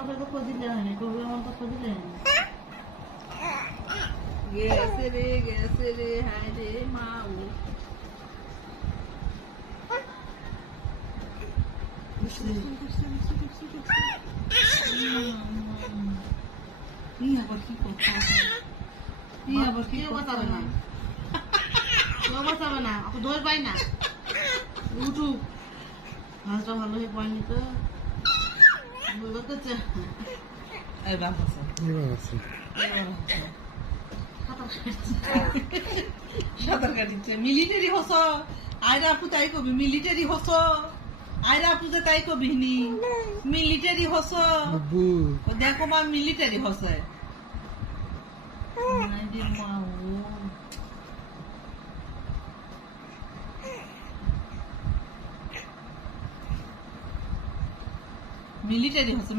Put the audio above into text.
লোকের তো খোঁজ দিলে হয়নি, কবি আমার তো খোঁজ দিলে হয়নি। গেছে রে হায় রে মা ও। আবার কি করতে আবার কি বাঁচাবে না, কেউ বাঁচাবে না, আপু দোষ পাই না। উঠুক হাঁসটা ভালো হয়ে পায়নি তো করতেছে। সাঁতার কাটিচ্ছে মিলিটারি হস আয়রা আপু তাই কবি মিলিটারি হস আয়রা আপু যে তাই কবি নি মিলিটারি হস দেখো মা মিলিটারি হসে মিলিটারি হসে।